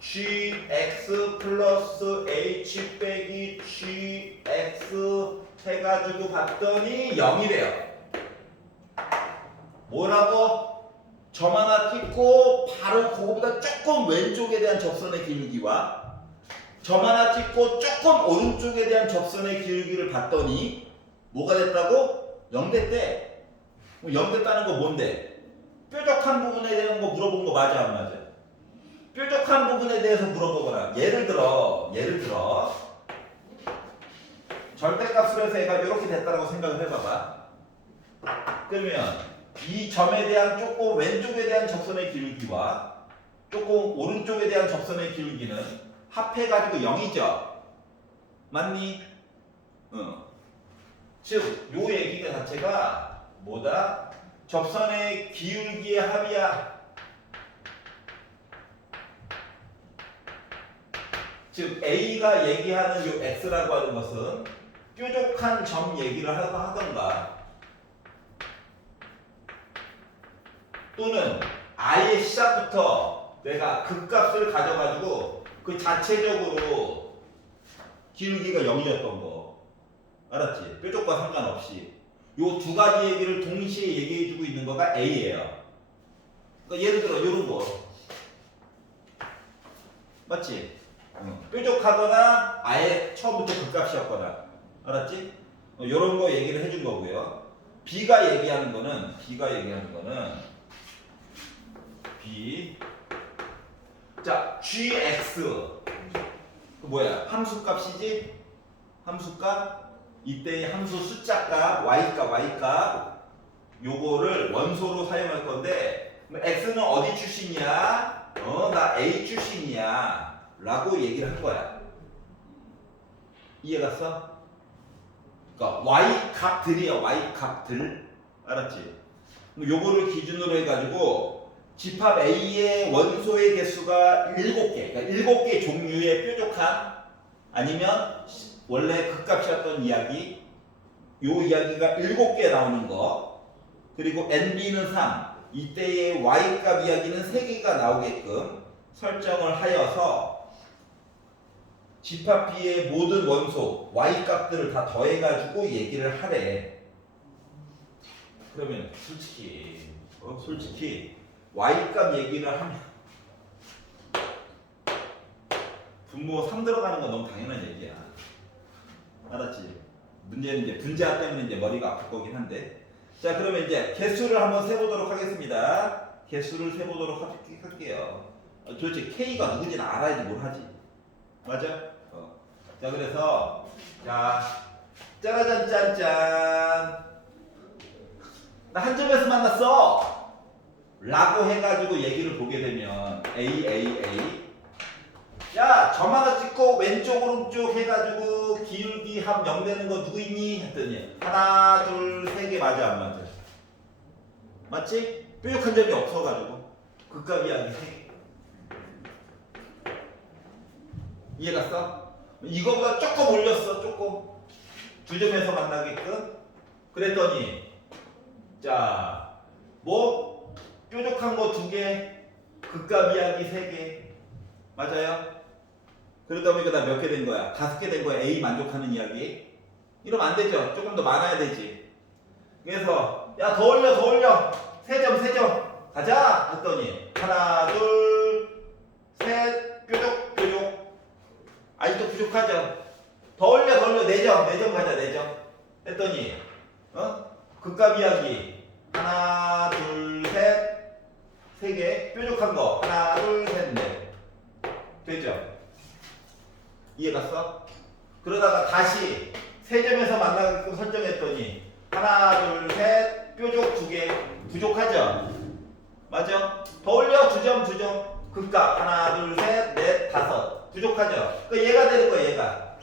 GX 플러스 H 빼기 GX 해가지고 봤더니 0이래요. 뭐라고? 점 하나 찍고 바로 그거보다 조금 왼쪽에 대한 접선의 기울기와 점 하나 찍고 조금 오른쪽에 대한 접선의 기울기를 봤더니 뭐가 됐다고? 0 됐대. 0 됐다는 거 뭔데? 뾰족한 부분에 대한 거 물어본 거 맞아 안 맞아? 뾰족한 부분에 대해서 물어보거나 예를 들어 절대값으로 해서 얘가 이렇게 됐다라고 생각을 해봐봐. 그러면 이 점에 대한 조금 왼쪽에 대한 접선의 기울기와 조금 오른쪽에 대한 접선의 기울기는 합해가지고 0이죠. 맞니? 즉, 요 얘기가 자체가 뭐다? 접선의 기울기의 합이야. 즉 A가 얘기하는 요 X라고 하는 것은 뾰족한 점 얘기를 하던가 또는 아예 시작부터 내가 극값을 가져가지고 그 자체적으로 기울기가 0이었던 거 알았지? 뾰족과 상관없이 요 두 가지 얘기를 동시에 얘기해주고 있는 거가 A예요. 그러니까 예를 들어 요런 거 맞지? 뾰족하거나 아예 처음부터 극값이었거나 알았지? 요런 거 얘기를 해준 거고요. B가 얘기하는 거는 B 자 GX 그 뭐야? 함수값이지? 함수값 이때 함수 숫자값 Y값 요거를 원소로 사용할 건데 X는 어디 출신이야? 나 A 출신이야 라고 얘기를 한 거야. 이해갔어? 그러니까 Y값들이야. Y값들 알았지? 요거를 기준으로 해가지고 집합 A의 원소의 개수가 7개 그러니까 7개 종류의 뾰족한 아니면 원래 극값이었던 이야기 요 이야기가 7개 나오는 거 그리고 NB는 3 이때의 Y값 이야기는 3개가 나오게끔 설정을 하여서 집합 B의 모든 원소 Y값들을 다 더해가지고 얘기를 하래. 그러면 솔직히 Y값 얘기를 하면 분모 3 들어가는 건 너무 당연한 얘기야. 알았지? 문제는 이제 분자화 때문에 이제 머리가 아플 거긴 한데. 자, 그러면 이제 개수를 한번 세보도록 하겠습니다. 개수를 세보도록 할게요. 도대체 K가 누군지는 알아야지 뭘 하지. 맞아? 자, 그래서 자, 짜라잔 짠짠. 나 한 점에서 만났어. 라고 해가지고 얘기를 보게 되면 A 야 점하나 찍고 왼쪽 오른쪽 해가지고 기울기 합 0 되는 거 누구 있니? 했더니 하나 둘 세 개 맞아 안 맞아? 맞지? 뾰족한 점이 없어가지고 극과 이하기 3개. 이해 갔어? 이거보다 조금 올렸어 조금 두 점에서 만나게끔. 그랬더니 자 뭐 뾰족한 거 2개 극과 이하기 3개 맞아요? 그러다 보니까 나 몇 개 된 거야? 5개 된 거야. A 만족하는 이야기. 이러면 안 되죠. 조금 더 많아야 되지. 그래서 야 더 올려 더 올려 3점 가자 했더니 하나 둘 셋 뾰족 아직도 부족하죠. 더 올려 4점 가자 4점 했더니 극과 이야기 하나 둘 셋 3개 뾰족한 거 하나 둘 셋 넷 되죠? 이해 갔어? 그러다가 다시 3점에서 만나게끔 설정했더니 하나 둘 셋 뾰족 2개 부족하죠? 맞아? 더 올려 2점 극각 하나 둘 셋 넷 5 부족하죠? 그 얘가 되는 거야 얘가.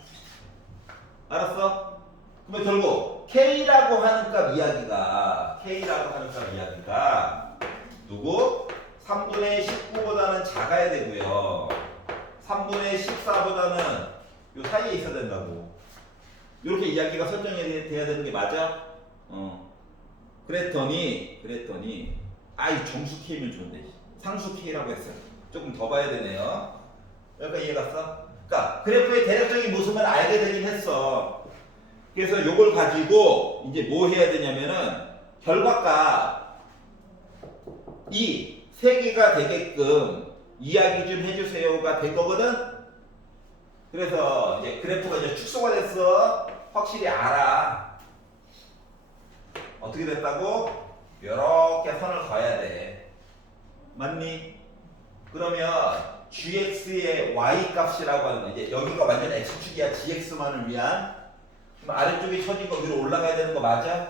알았어? 그러면 결국 K라고 하는 값 이야기가 누구? 3분의 19보다는 작아야 되고요. 3분의 14보다는 요 사이에 있어야 된다고. 이렇게 이야기가 설정이 돼야 되는 게 맞아? 그랬더니 이 정수 K면 좋은데 상수 K라고 했어. 조금 더 봐야 되네요. 여기까지 이해 갔어? 그러니까 그래프의 대략적인 모습은 알게 되긴 했어. 그래서 요걸 가지고 이제 뭐 해야 되냐면은 결과값 이 3개가 되게끔 이야기 좀 해주세요가 된 거거든. 그래서 이제 그래프가 이제 축소가 됐어. 확실히 알아. 어떻게 됐다고? 이렇게 선을 그어야 돼. 맞니? 그러면 gx의 y 값이라고 하는 거 이제 여기가 완전 x축이야. gx만을 위한. 그럼 아래쪽에 쳐진 거 위로 올라가야 되는 거 맞아?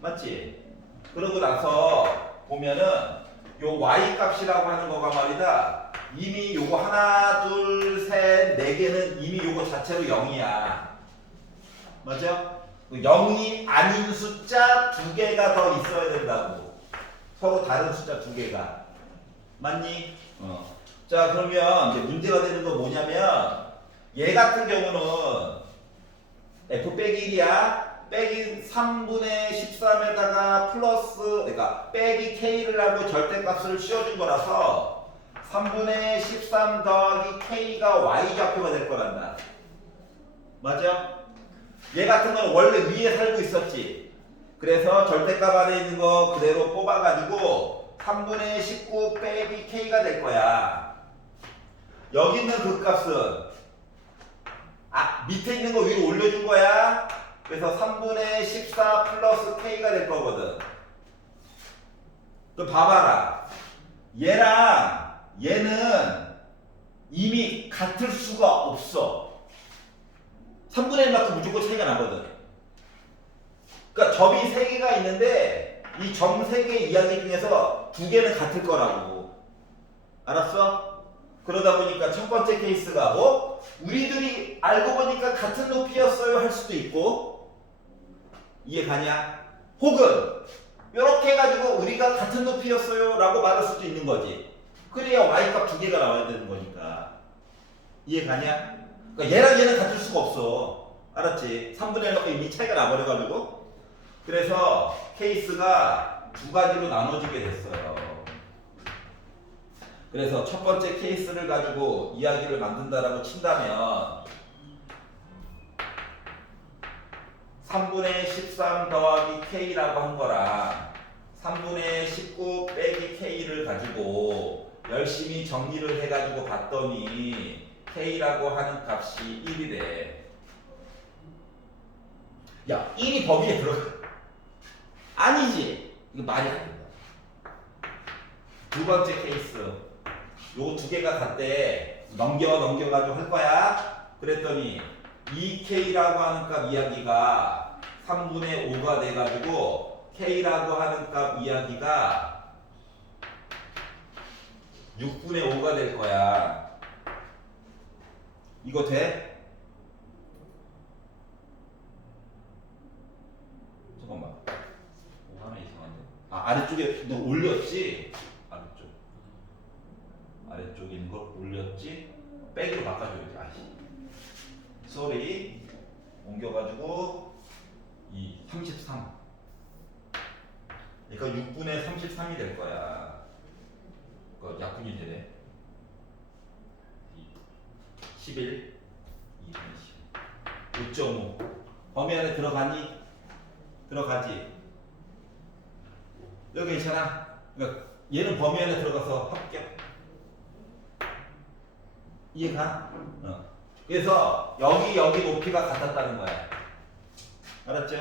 맞지? 그러고 나서 보면은 요 y 값이라고 하는 거가 말이다. 이미 요거 하나, 둘, 셋, 4개는 이미 요거 자체로 0이야. 맞아? 0이 아닌 숫자 2개가 더 있어야 된다고. 서로 다른 숫자 2개가. 맞니? 자, 그러면 이제 문제가 되는 건 뭐냐면 얘 같은 경우는 f 빼기 1이야. 빼기 3분의 13에다가 플러스 그러니까 빼기 k를 하고 절대값을 씌워준 거라서 3분의 13 더하기 k가 y좌표가 될 거란다. 맞아? 얘 같은 건 원래 위에 살고 있었지. 그래서 절대값 안에 있는 거 그대로 뽑아가지고 3분의 19 빼기 k가 될 거야. 여기 있는 그 값은 밑에 있는 거 위로 올려준 거야. 그래서 3분의 14 플러스 k가 될 거거든. 또 봐봐라. 얘랑 얘는 이미 같을 수가 없어. 3분의 1만큼 무조건 차이가 나거든. 그러니까 점이 3개가 있는데 이 점 3개 이야기 중에서 2개는 같을 거라고. 알았어? 그러다 보니까 첫 번째 케이스가 뭐? 우리들이 알고 보니까 같은 높이였어요 할 수도 있고. 이해 가냐? 혹은 이렇게 해가지고 우리가 같은 높이였어요 라고 말할 수도 있는 거지. 그래야 y값 2개가 나와야 되는 거니까. 이해 가냐? 그러니까 얘랑 얘는 같을 수가 없어. 알았지? 3분의 1만큼 이미 차이가 나버려가지고. 그래서 케이스가 2가지로 나눠지게 됐어요. 그래서 첫 번째 케이스를 가지고 이야기를 만든다라고 친다면 3분의 13 더하기 k라고 한 거랑 3분의 19 빼기 k를 가지고 열심히 정리를 해가지고 봤더니 k라고 하는 값이 1이래. 야, 1이 범위에 들어가. 아니지. 이거 말이 안 된다. 두 번째 케이스. 요 2개가 같대. 넘겨가지고 할 거야. 그랬더니 2k라고 하는 값 이야기가 3분의 5가 돼가지고 k라고 하는 값 이야기가 6분의 5가 될 거야. 이거 돼? 잠깐만. 하나 이상한데. 아래쪽에 너 올렸지? 아래쪽에 있는 걸 올렸지? 빼기로 바꿔줘야지. 아씨. 쏘리. 옮겨가지고 33. 그러니까 6분의 33이 될 거야. 그 약분이 되네. 11, 2분의 10. 5.5. 범위 안에 들어가니? 들어가지. 여기 괜찮아. 그러니까 얘는 범위 안에 들어가서 합격. 이해가? 그래서 여기 높이가 같았다는 거야. 알았죠?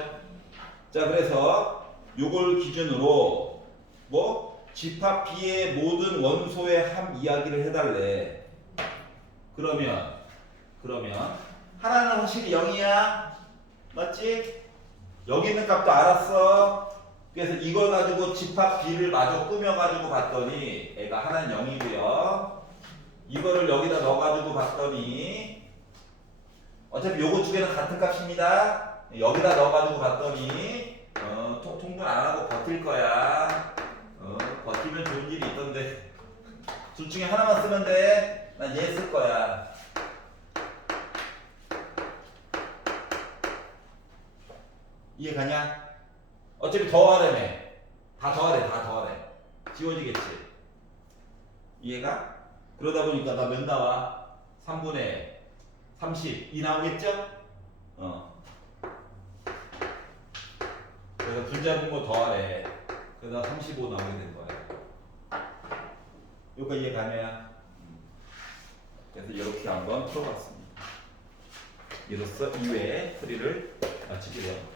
자, 그래서 요걸 기준으로 뭐 집합 B의 모든 원소의 합 이야기를 해달래. 그러면 하나는 확실히 0이야. 맞지? 여기 있는 값도 알았어. 그래서 이걸 가지고 집합 B를 마저 꾸며가지고 봤더니 애가 하나는 0이고요. 이거를 여기다 넣어가지고 봤더니 어차피 요거 두 개는 같은 값입니다. 여기다 넣어가지고 봤더니 통분 안 하고 버틸 거야. 버티면 좋은 일이 있던데. 둘 중에 하나만 쓰면 돼. 난 얘 쓸 거야. 이해 가냐? 어차피 더하라며. 다 더하래. 지워지겠지. 이해가? 그러다 보니까 나 몇 나와? 3분의 30이 나오겠죠? 그래서 분자분 거 더하래. 그러다 35 나오게 된 거야. 요거 이해 가냐? 그래서 이렇게 한번 풀어봤습니다. 이로써 2회 풀이를 마치게 되었습니다.